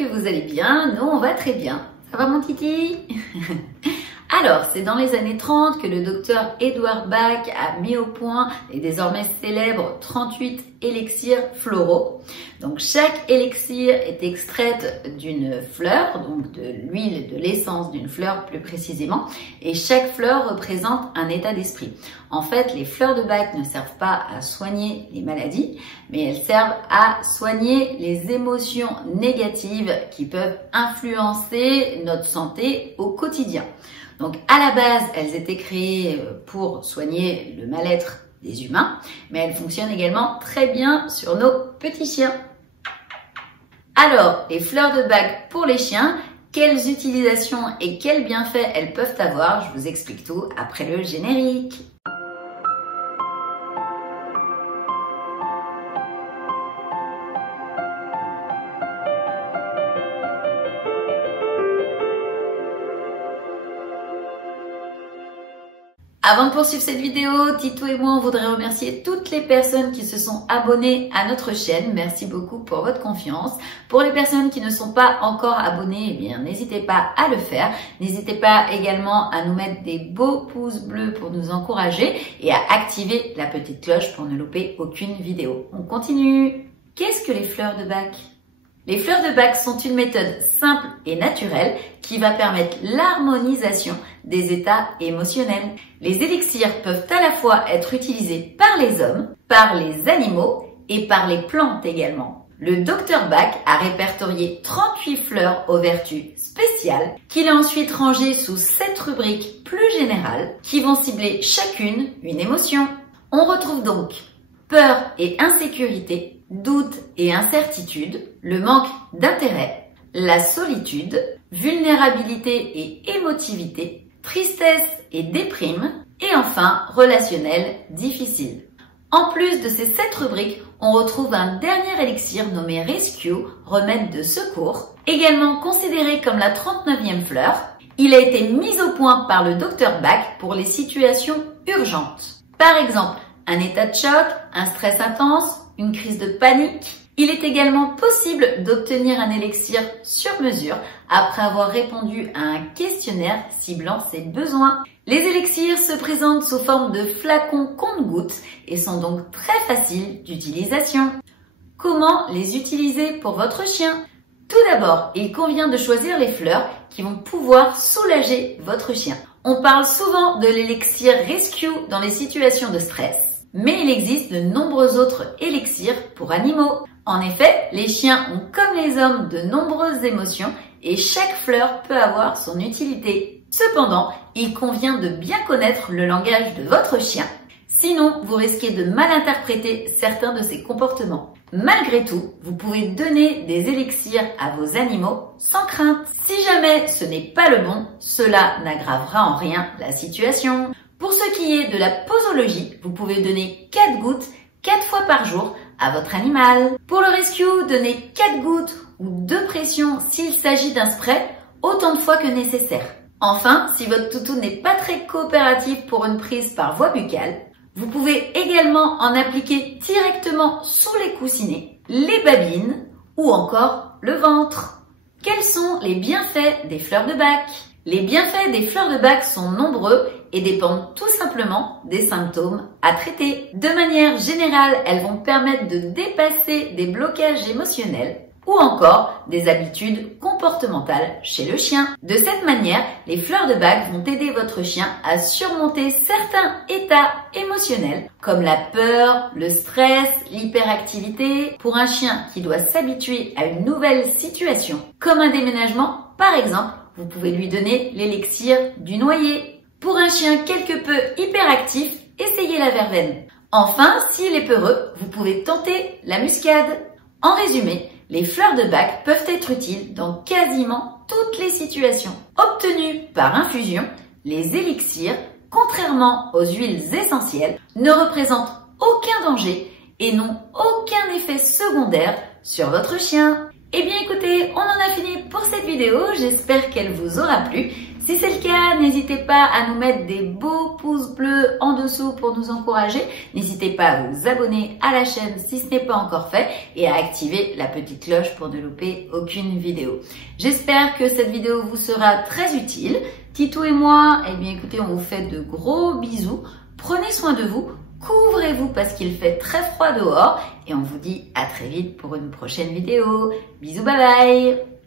que vous allez bien. Nous, on va très bien. Ça va mon titi? Alors, c'est dans les années 30 que le docteur Edward Bach a mis au point les désormais célèbres 38 élixirs floraux. Donc, chaque élixir est extraite d'une fleur, donc de l'huile, de l'essence d'une fleur plus précisément, et chaque fleur représente un état d'esprit. En fait, les fleurs de Bach ne servent pas à soigner les maladies, mais elles servent à soigner les émotions négatives qui peuvent influencer notre santé au quotidien. Donc à la base, elles étaient créées pour soigner le mal-être des humains, mais elles fonctionnent également très bien sur nos petits chiens. Alors, les fleurs de Bach pour les chiens, quelles utilisations et quels bienfaits elles peuvent avoir? Je vous explique tout après le générique. Avant de poursuivre cette vidéo, Tito et moi, on voudrait remercier toutes les personnes qui se sont abonnées à notre chaîne. Merci beaucoup pour votre confiance. Pour les personnes qui ne sont pas encore abonnées, eh bien, n'hésitez pas à le faire. N'hésitez pas également à nous mettre des beaux pouces bleus pour nous encourager et à activer la petite cloche pour ne louper aucune vidéo. On continue. Qu'est-ce que les fleurs de Bach? Les fleurs de Bach sont une méthode simple et naturelle qui va permettre l'harmonisation des états émotionnels. Les élixirs peuvent à la fois être utilisés par les hommes, par les animaux et par les plantes également. Le docteur Bach a répertorié 38 fleurs aux vertus spéciales qu'il a ensuite rangées sous 7 rubriques plus générales qui vont cibler chacune une émotion. On retrouve donc peur et insécurité, doute et incertitude, le manque d'intérêt, la solitude, vulnérabilité et émotivité, tristesse et déprime, et enfin relationnel difficile. En plus de ces 7 rubriques, on retrouve un dernier élixir nommé Rescue, remède de secours, également considéré comme la 39e fleur. Il a été mis au point par le docteur Bach pour les situations urgentes. Par exemple, un état de choc, un stress intense, une crise de panique. Il est également possible d'obtenir un élixir sur mesure après avoir répondu à un questionnaire ciblant ses besoins. Les élixirs se présentent sous forme de flacons compte-gouttes et sont donc très faciles d'utilisation. Comment les utiliser pour votre chien? Tout d'abord, il convient de choisir les fleurs qui vont pouvoir soulager votre chien. On parle souvent de l'élixir Rescue dans les situations de stress. Mais il existe de nombreux autres élixirs pour animaux. En effet, les chiens ont comme les hommes de nombreuses émotions et chaque fleur peut avoir son utilité. Cependant, il convient de bien connaître le langage de votre chien. Sinon, vous risquez de mal interpréter certains de ses comportements. Malgré tout, vous pouvez donner des élixirs à vos animaux sans crainte. Si jamais ce n'est pas le bon, cela n'aggravera en rien la situation. Pour ce qui est de la posologie, vous pouvez donner 4 gouttes 4 fois par jour à votre animal. Pour le rescue, donnez 4 gouttes ou 2 pressions s'il s'agit d'un spray, autant de fois que nécessaire. Enfin, si votre toutou n'est pas très coopératif pour une prise par voie buccale, vous pouvez également en appliquer directement sous les coussinets, les babines ou encore le ventre. Quels sont les bienfaits des fleurs de Bach? Les bienfaits des fleurs de Bach sont nombreux et dépendent tout simplement des symptômes à traiter. De manière générale, elles vont permettre de dépasser des blocages émotionnels ou encore des habitudes comportementales chez le chien. De cette manière, les fleurs de Bach vont aider votre chien à surmonter certains états émotionnels comme la peur, le stress, l'hyperactivité. Pour un chien qui doit s'habituer à une nouvelle situation, comme un déménagement par exemple, vous pouvez lui donner l'élixir du noyer. Pour un chien quelque peu hyperactif, essayez la verveine. Enfin, s'il est peureux, vous pouvez tenter la muscade. En résumé, les fleurs de Bach peuvent être utiles dans quasiment toutes les situations. Obtenus par infusion, les élixirs, contrairement aux huiles essentielles, ne représentent aucun danger et n'ont aucun effet secondaire sur votre chien. Eh bien écoutez, on en a fini pour cette vidéo, j'espère qu'elle vous aura plu. Si c'est le cas, n'hésitez pas à nous mettre des beaux pouces bleus en dessous pour nous encourager. N'hésitez pas à vous abonner à la chaîne si ce n'est pas encore fait et à activer la petite cloche pour ne louper aucune vidéo. J'espère que cette vidéo vous sera très utile. Titou et moi, eh bien écoutez, on vous fait de gros bisous. Prenez soin de vous, couvrez-vous parce qu'il fait très froid dehors et on vous dit à très vite pour une prochaine vidéo. Bisous, bye bye!